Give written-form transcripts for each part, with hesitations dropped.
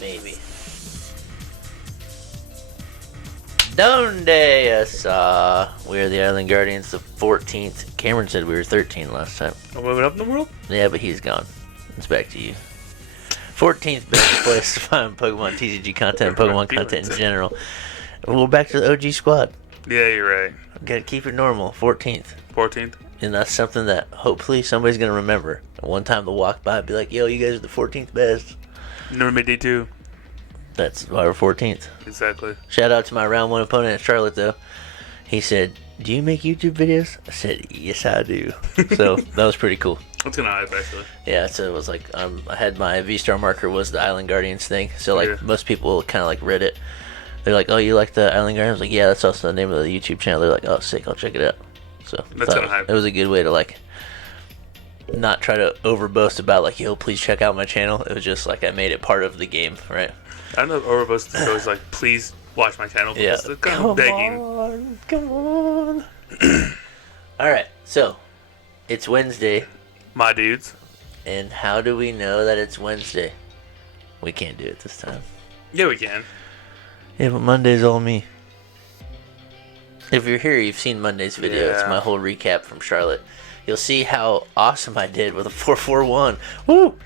Maybe. Donde esa? We are the Island Guardians, the 14th. Cameron said we were 13 last time. Are we moving up in the world? Yeah, but he's gone. It's back to you. 14th best place to find Pokemon TCG content and Pokemon content in general. We're back to the OG squad. Yeah, you're right. Gotta keep it normal. 14th. 14th? And that's something that hopefully somebody's gonna remember. One time they'll walk by and be like, yo, you guys are the 14th best. Never made D2. That's why we're 14th. Exactly. Shout out to my round 1 opponent at Charlotte, though. He said, do you make YouTube videos? I said, yes, I do. So that was pretty cool. That's kind of hype, actually. Yeah, so it was like, I had my V-Star marker was the Island Guardians thing. So, like, Yeah. most people kind of, like, read it. They're like, oh, you like the Island Guardians? I was like, yeah, that's also the name of the YouTube channel. They're like, oh, sick, I'll check it out. So That's kind of hype. it was a good way to, like, not try to overboast about, like, yo, please check out my channel. It was just, like, I made it part of the game, right? I don't know if Overboast is always like, please watch my channel. Yeah. It's kind of begging. Come on. Alright, so, it's Wednesday. My dudes. And how do we know that it's Wednesday? We can't do it this time. Yeah, we can. Yeah, but Monday's all me. If you're here, you've seen Monday's video. It's Yeah. my whole recap from Charlotte. You'll see how awesome I did with a 4-4-1. Woo!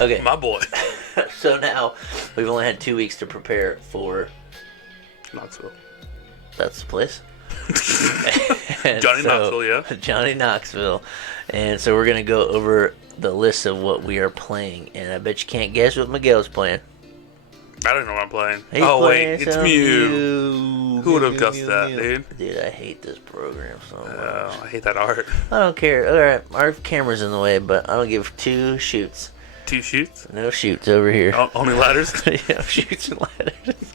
Okay, My boy. so now we've only had 2 weeks to prepare for... Knoxville. That's the place? And Johnny Knoxville, yeah. Johnny Knoxville. And so we're going to go over the list of what we are playing. And I bet you can't guess what Miguel's playing. I don't know what I'm playing. He's Oh, playing wait. It's some Mew. Who would have guessed that, Mew. dude? Dude, I hate this program so much. Oh, I hate that art. I don't care. Alright, our camera's in the way, but I don't give 2 shoots. 2 shoots? No shoots over here. Only ladders? Yeah, shoots and ladders.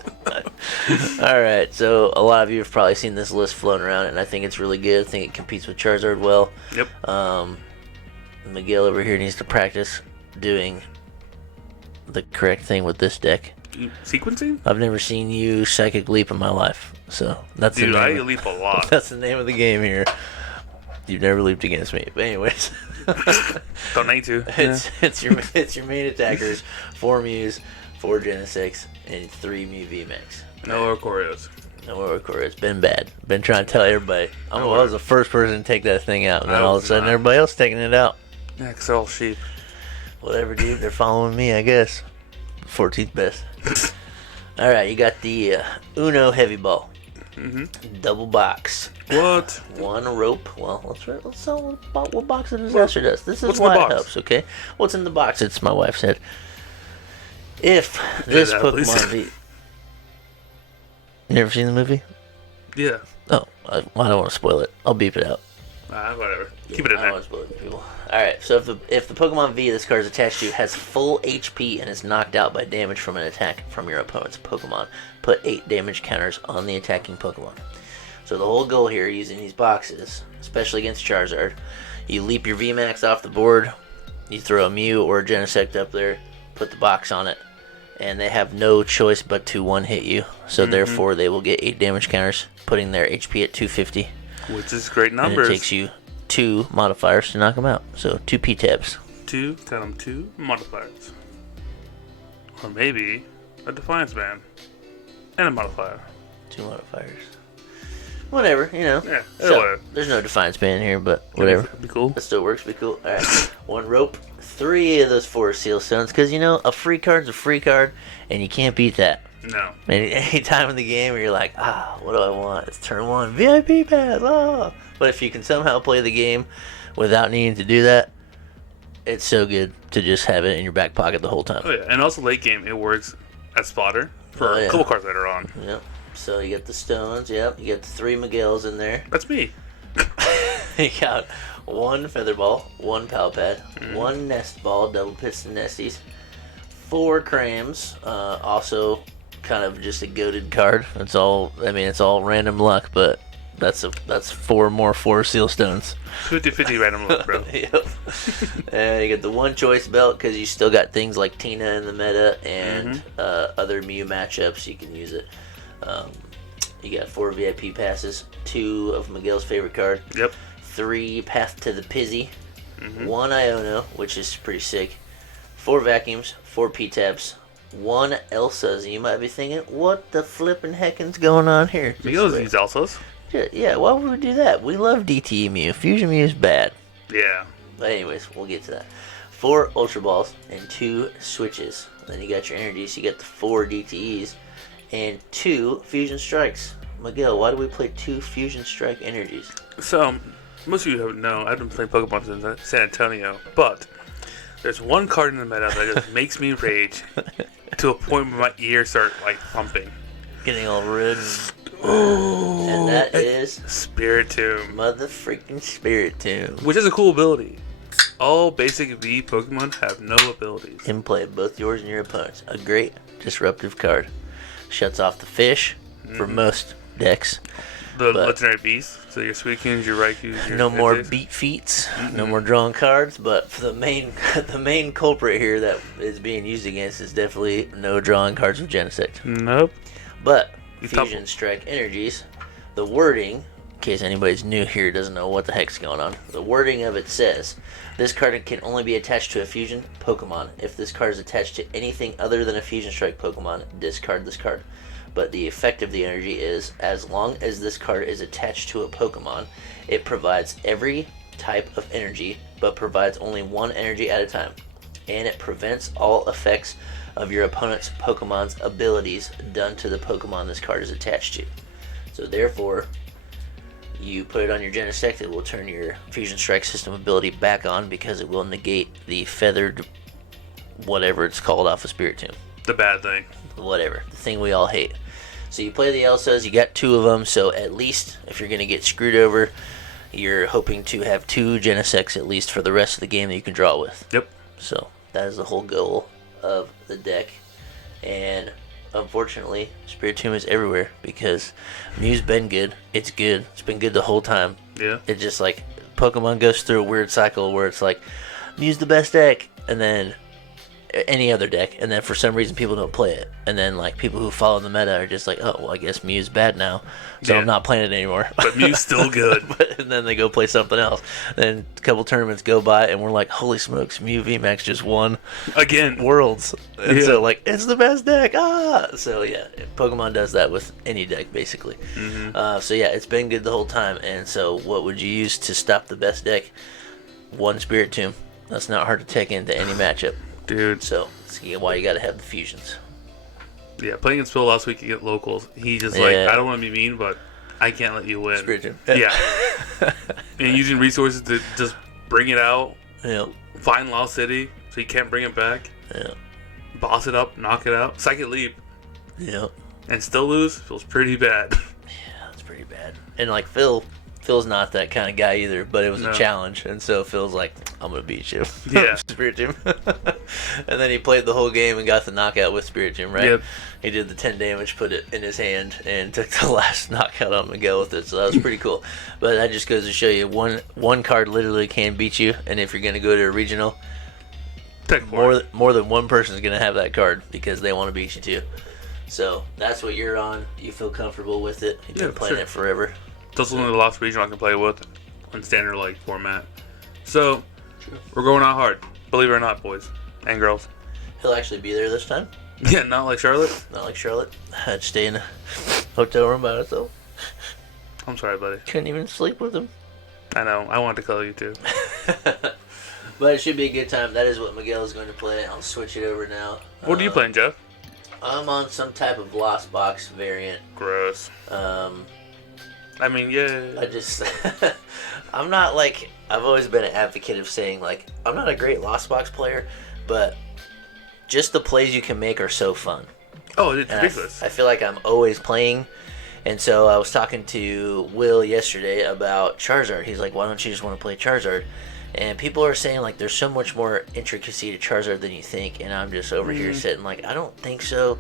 Alright, so a lot of you have probably seen this list floating around, and I think it's really good. I think it competes with Charizard well. Yep. Miguel over here needs to practice doing the correct thing with this deck. Sequencing? I've never seen you Psychic Leap in my life, so that's Dude, the I name. leap a lot. That's the name of the game here. You've never leaped against me, but anyways. Don't need to. It's your main attackers, 4 Mews, 4 Genesects, and 3 Mew VMAX. No Oricoreos. No Oricorio. It's been bad. Been trying to tell everybody. I was the first person to take that thing out, and then all of a sudden everybody else taking it out. Yeah, 'cause they're all sheep. Whatever, dude. They're following me, I guess. 14th best. Alright, you got the Uno Heavy Ball. Double box. What? 1 rope. Well, let's tell what Box of Disaster does. This is What's in why the it box? helps, okay? What's in the box? It's my wife said. If this that, Pokemon please. V... You never seen the movie? Yeah. Oh, I don't want to spoil it. I'll beep it out. Whatever. Keep it in I don't there. want to spoil it for people. Alright, so if the Pokemon V this card is attached to has full HP and is knocked out by damage from an attack from your opponent's Pokemon, put 8 damage counters on the attacking Pokemon. So the whole goal here, using these boxes, especially against Charizard, you leap your VMAX off the board, you throw a Mew or a Genesect up there, put the box on it, and they have no choice but to one-hit you. So therefore, they will get 8 damage counters, putting their HP at 250. Which is great And numbers. it takes you 2 modifiers to knock them out. So 2 P-tabs. 2 modifiers. Or maybe a Defiance Band. And a modifier. 2 modifiers. Whatever, you know. Yeah, So, whatever. there's no Defiance Band here, but whatever. That'd be cool. That still works. Be cool. Alright. 1 rope. 3 of those 4 seal stones. Because, you know, a free card's a free card. And you can't beat that. No. Any time in the game where you're like, what do I want? It's turn 1. VIP pass. But if you can somehow play the game without needing to do that, it's so good to just have it in your back pocket the whole time. Oh, yeah. And also late game, it works as fodder for Oh, yeah. a couple cards later on. Yep. So you get the stones. Yep. You get the 3 Miguels in there. That's me. You got 1 Feather Ball, 1 Pal Pad, 1 Nest Ball, double piston Nesties, 4 Crams, also kind of just a goated card. It's all random luck, but that's 4 more 4 seal stones. 50-50 random luck, bro. Yep. And you get the 1 choice belt because you still got things like Tina in the meta and other Mew matchups. You can use it. You got 4 VIP passes, 2 of Miguel's favorite card. Yep. 3 Path to the Pizzy, 1 Iono, which is pretty sick, 4 vacuums, 4 P-tabs, 1 Elsa's. And you might be thinking, what the flippin' heckin's going on here? Miguel doesn't use Elsas. Yeah, why would we do that? We love DTE Mew. Fusion Mew is bad. Yeah. But anyways, we'll get to that. 4 Ultra Balls and 2 Switches. Then you got your energies. You got the 4 DTEs and 2 Fusion Strikes. Miguel, why do we play 2 Fusion Strike energies? So, most of you don't know, I've been playing Pokemon since San Antonio, but there's one card in the meta that just makes me rage to a point where my ears start, like, pumping. Getting all red. And that is Spiritomb. Mother-freaking Spiritomb. Which is a cool ability. All basic V Pokemon have no abilities. In play, both yours and your opponent's. A great disruptive card. Shuts off the fish for most decks. The legendary beasts, so your Suicunes, your Raikus, your no more beat feats, no more drawing cards, but for the main culprit here that is being used against is definitely no drawing cards with Genesect. Nope. But Fusion Strike energies, the wording, in case anybody's new here doesn't know what the heck's going on, the wording of it says, this card can only be attached to a Fusion Pokemon. If this card is attached to anything other than a Fusion Strike Pokemon, discard this card. But the effect of the energy is, as long as this card is attached to a Pokemon, it provides every type of energy, but provides only one energy at a time. And it prevents all effects of your opponent's Pokemon's abilities done to the Pokemon this card is attached to. So therefore, you put it on your Genesect, it will turn your Fusion Strike system ability back on because it will negate the feathered whatever it's called off of Spiritomb. The bad thing. Whatever. The thing we all hate. So you play the Elsas, you got 2 of them, so at least if you're going to get screwed over, you're hoping to have 2 Genesects at least for the rest of the game that you can draw with. Yep. So that is the whole goal of the deck. And unfortunately, Spiritomb is everywhere because Mew's been good. It's good. It's been good the whole time. Yeah. It's just like Pokemon goes through a weird cycle where it's like, Mew's the best deck, and then any other deck, and then for some reason people don't play it, and then like people who follow the meta are just like, oh well, I guess Mew's bad now, so I'm not playing it anymore. But Mew's still good. And then they go play something else. Then a couple tournaments go by, and we're like, holy smokes, Mew VMAX just won again Worlds, and so like it's the best deck. So yeah, Pokemon does that with any deck basically. So yeah, it's been good the whole time. And so what would you use to stop the best deck? 1 Spiritomb. That's not hard to take into any matchup. Dude. So, that's why you gotta have the fusions. Yeah, playing against Phil last week against locals, he just like, I don't want to be mean, but I can't let you win. Spiritomb. Yeah. And using resources to just bring it out. Yeah. Find Lost City, so you can't bring it back. Yeah. Boss it up, knock it out. Psychic Leap. Yeah. And still lose feels pretty bad. Yeah, that's pretty bad. And like Phil's not that kind of guy either, but it was a challenge, and so Phil's like, I'm gonna beat you. Yeah. Spiritomb. And then he played the whole game and got the knockout with Spiritomb, right? Yep. He did the 10 damage, put it in his hand, and took the last knockout on Miguel with it, so that was pretty cool. But that just goes to show you, one card literally can beat you, and if you're gonna go to a regional, more than one person is gonna have that card because they want to beat you too. So that's what you're on. You feel comfortable with it. You've been playing it forever. That's one of the last regional I can play with on standard like format. So we're going out hard. Believe it or not, boys and girls. He'll actually be there this time. Yeah, not like Charlotte. Not like Charlotte. I'd stay in a hotel room by myself. I'm sorry, buddy. Couldn't even sleep with him. I know. I wanted to call you too. But it should be a good time. That is what Miguel is going to play. I'll switch it over now. What are you playing, Jeff? I'm on some type of Lost Box variant. Gross. I mean, yeah. I just, I'm not like, I've always been an advocate of saying like, I'm not a great Lost Box player, but just the plays you can make are so fun. Oh, it's ridiculous. I feel like I'm always playing, and so I was talking to Will yesterday about Charizard. He's like, why don't you just want to play Charizard? And people are saying like, there's so much more intricacy to Charizard than you think, and I'm just over here sitting like, I don't think so.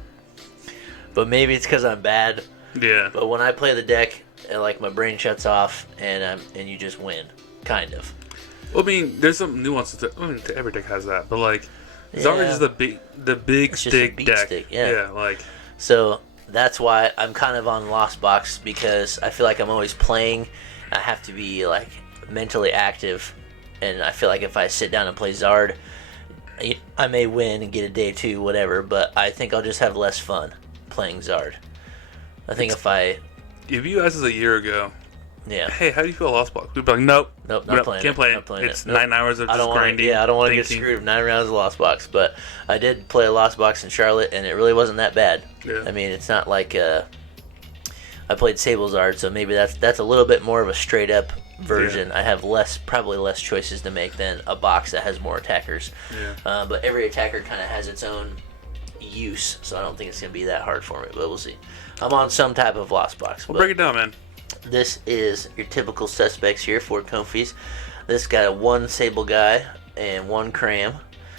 But maybe it's because I'm bad. Yeah. But when I play the deck, like my brain shuts off, and you just win, kind of. Well, I mean, there's some nuances to. I mean, every deck has that, but like, Zard is the big stick deck. Stick, yeah, like. So that's why I'm kind of on Lost Box, because I feel like I'm always playing. I have to be like mentally active, and I feel like if I sit down and play Zard, I may win and get a day 2, whatever, but I think I'll just have less fun playing Zard. I think if you asked us a year ago, yeah, hey, how do you feel Lost Box? We'd be like, nope, not playing can't play Not it. playing It's it. 9 hours of just grinding. I don't want to get screwed with 9 rounds of Lost Box, but I did play a Lost Box in Charlotte, and it really wasn't that bad. Yeah. I mean, it's not like I played Sable Zard, so maybe that's a little bit more of a straight up version. Yeah. I have probably less choices to make than a box that has more attackers. Yeah. But every attacker kind of has its own use, so I don't think it's going to be that hard for me, but we'll see. I'm on some type of Lost Box. We'll break it down, man. This is your typical suspects here for Comfeys. This got one Sable guy and one Cram.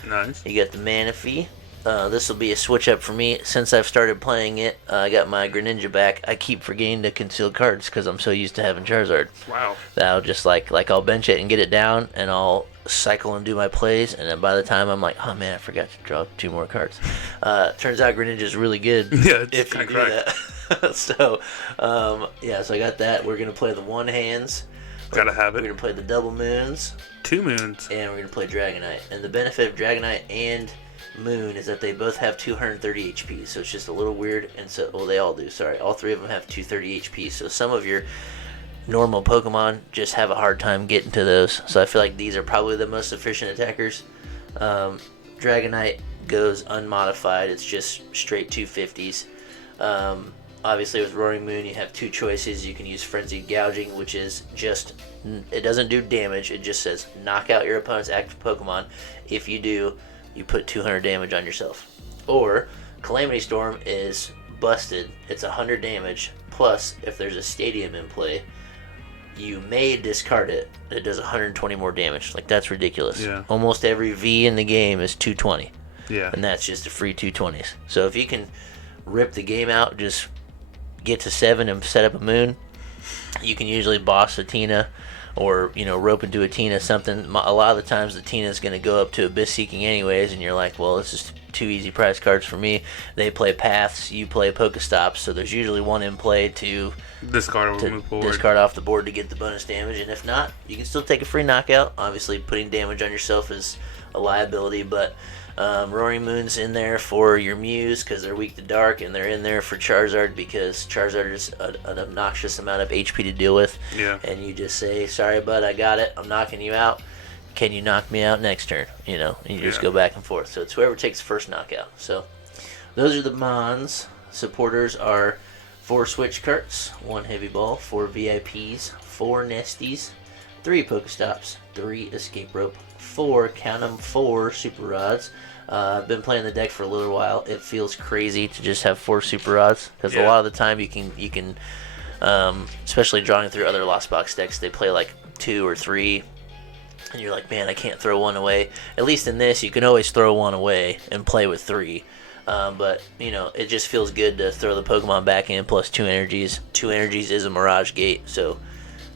Nice. You got the Manaphy. This will be a switch up for me. Since I've started playing it, I got my Greninja back. I keep forgetting to conceal cards because I'm so used to having Charizard. Wow. That I'll just like I'll bench it and get it down, and I'll cycle and do my plays, and then by the time I'm like, oh man, I forgot to draw 2 more cards. Turns out Greninja's really good. Yeah, it's if you do that. So so I got that. We're gonna play the one hands. Gotta have it. We're gonna play the double moons. 2 moons. And we're gonna play Dragonite. And the benefit of Dragonite and Moon is that they both have 230 HP, so it's just a little weird. And so, well, they all do. Sorry, all 3 of them have 230 HP. So some of your normal Pokemon just have a hard time getting to those. So I feel like these are probably the most efficient attackers. Dragonite goes unmodified. It's just straight 250s. Obviously, with Roaring Moon, you have 2 choices. You can use Frenzied Gouging, which is just, it doesn't do damage. It just says knock out your opponent's active Pokemon. If you do, you put 200 damage on yourself. Or Calamity Storm is busted. It's 100 damage. Plus, if there's a stadium in play, you may discard it. It does 120 more damage. Like, that's ridiculous. Yeah. Almost every V in the game is 220. Yeah. And that's just a free 220s. So if you can rip the game out, just get to 7 and set up a Moon, you can usually boss a Tina or, rope into a Tina, something. A lot of the times the Tina's going to go up to Abyss Seeking anyways, and you're like, well, this is 2 easy prize cards for me. They play Paths, you play Pokestops, so there's usually one in play to discard off the board to get the bonus damage, and if not, you can still take a free knockout. Obviously, putting damage on yourself is a liability, but Roaring Moon's in there for your Mews because they're weak to dark, and they're in there for Charizard because Charizard is an obnoxious amount of HP to deal with. Yeah. And you just say, sorry, bud, I got it. I'm knocking you out. Can you knock me out next turn? And you just go back and forth. So it's whoever takes the first knockout. So those are the Mons. Supporters are 4 Switch carts, 1 Heavy Ball, 4 VIPs, 4 Nesties, 3 Pokestops, 3 Escape Rope, 4, count them, 4 Super Rods. I've been playing the deck for a little while. It feels crazy to just have 4 Super Rods because a lot of the time you can especially drawing through other Lost Box decks, they play like 2 or 3, and you're like, man, I can't throw 1 away. At least in this, you can always throw 1 away and play with 3. But it just feels good to throw the Pokemon back in plus 2 energies. 2 energies is a Mirage Gate, so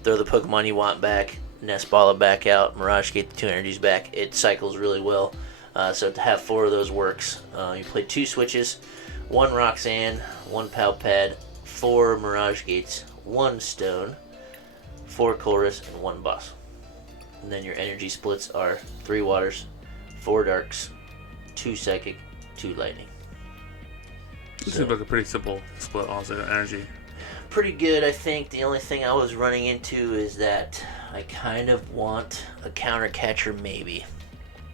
throw the Pokemon you want back, Nest Ball it back out, Mirage Gate the 2 energies back. It cycles really well. So to have 4 of those works. You play 2 switches, 1 Roxanne, 1 Pal Pad, 4 Mirage Gates, 1 Stone, 4 Chorus, and 1 Boss. And then your energy splits are 3 Waters, 4 Darks, 2 Psychic, 2 Lightning. This seems like a pretty simple split, honestly, energy. Pretty good, I think. The only thing I was running into is that I kind of want a counter catcher, maybe.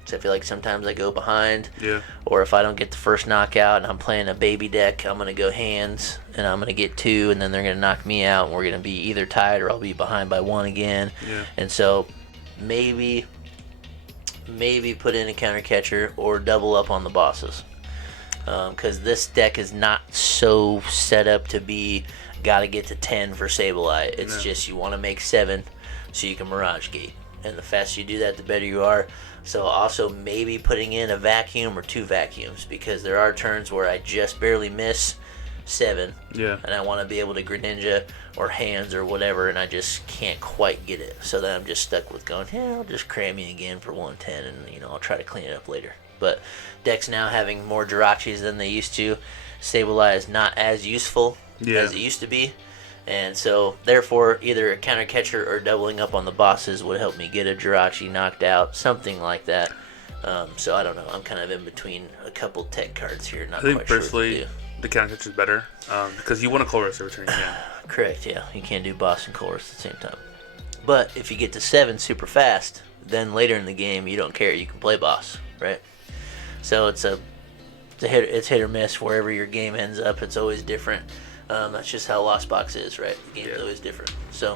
So I feel like sometimes I go behind. Yeah. Or if I don't get the first knockout and I'm playing a baby deck, I'm going to go hands and I'm going to get 2, and then they're going to knock me out, and we're going to be either tied or I'll be behind by 1 again. Yeah. And so maybe put in a counter catcher or double up on the bosses. Because this deck is not so set up to be got to get to 10 for Sableye. It's just you want to make 7 so you can Mirage Gate. And the faster you do that, the better you are. So also maybe putting in a vacuum or 2 vacuums, because there are turns where I just barely miss 7. Yeah. And I want to be able to Greninja or hands or whatever, and I just can't quite get it. So then I'm just stuck with going, I'll just cram you again for 110, and I'll try to clean it up later. But decks now having more Jirachis than they used to. Sableye is not as useful as it used to be. And so, therefore, either a counter catcher or doubling up on the bosses would help me get a Jirachi knocked out, something like that. So I don't know. I'm kind of in between a couple tech cards here. Not I think quite sure personally, what to do. the counter touch is better because you want a Colress every turn you can. Correct, yeah. You can't do boss and Colress at the same time. But if you get to 7 super fast, then later in the game you don't care. You can play boss, right? So it's hit or miss wherever your game ends up. It's always different. That's just how Lost Box is, right? The game's always different. So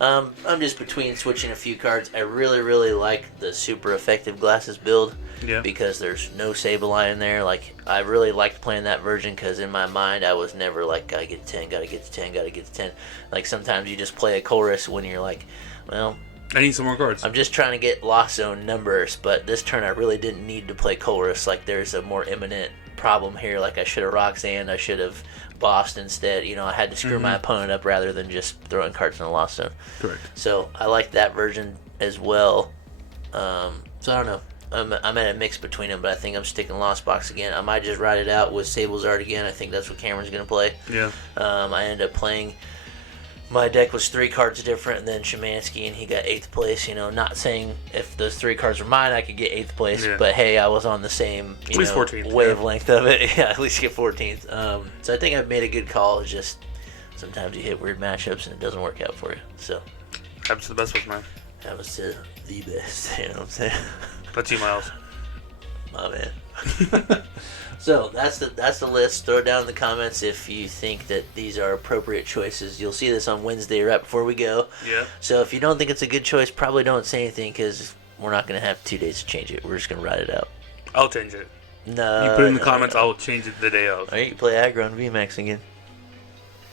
I'm just between switching a few cards. I really, really like the super effective glasses build because there's no Sableye in there. Like, I really liked playing that version because in my mind I was never like, gotta get to 10, gotta get to 10, gotta get to 10. Like, sometimes you just play a Colress when you're like, well, I need some more cards. I'm just trying to get Lost Zone numbers, but this turn I really didn't need to play Colress. Like, there's a more imminent problem here. Like, I should have Roxanne, I should have bossed instead. You know, I had to screw my opponent up rather than just throwing cards in the Lost Zone. Correct. So I like that version as well. So I don't know. I'm at a mix between them, but I think I'm sticking Lost Box again. I might just ride it out with Sablezard again. I think that's what Cameron's going to play. Yeah. I ended up playing... My deck was 3 cards different than Szymanski, and he got 8th place. You know, not saying if those 3 cards were mine, I could get 8th place. Yeah. But hey, I was on the same at least 14th, wavelength of it. Yeah, at least get 14th. So I think I've made a good call. It's just sometimes you hit weird matchups and it doesn't work out for you. So happens to the best of us, man. Happens to the best. You know what I'm saying? That's you, Miles. My man. So that's the list. Throw it down in the comments if you think that these are appropriate choices. You'll see this on Wednesday right before we go. Yeah. So if you don't think it's a good choice, probably don't say anything because we're not going to have 2 days to change it. We're just going to ride it out. I'll change it. No. You put it in the comments, I will change it the day of. All right, you play aggro on VMAX again.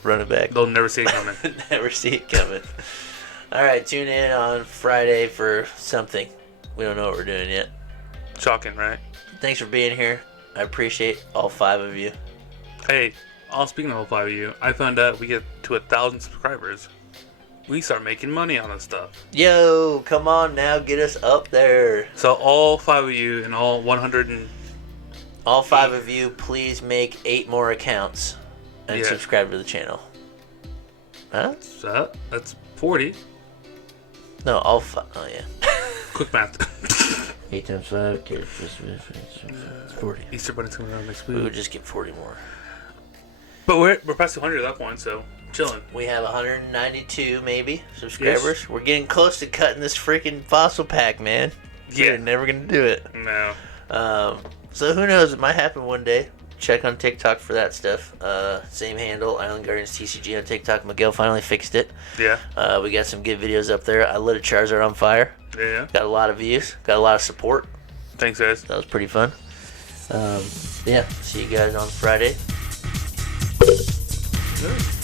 Run it back. They'll never see it coming. Never see it coming. All right, tune in on Friday for something. We don't know what we're doing yet. Shocking, right? Thanks for being here. I appreciate all 5 of you. Hey, speaking of all 5 of you, I found out we get to 1,000 subscribers. We start making money on this stuff. Yo, come on now, get us up there. So all 5 of you and all 100 and... All 5 of you, please make 8 more accounts and subscribe to the channel. Huh? That's 40. No, all 5. Oh, yeah. Quick math. 8 times 5, 40. Easter Bunny's coming around next week. We would just get 40 more. But we're past 200 at that point, so chilling. We have 192 maybe subscribers. Yes. We're getting close to cutting this freaking fossil pack, man. Yeah. We're never gonna do it. No. So who knows? It might happen one day. Check on TikTok for that stuff. Same handle, Island Guardians TCG on TikTok. Miguel finally fixed it. Yeah. We got some good videos up there. I lit a Charizard on fire. Yeah. Got a lot of views. Got a lot of support. Thanks, guys. That was pretty fun. Yeah. See you guys on Friday. Good.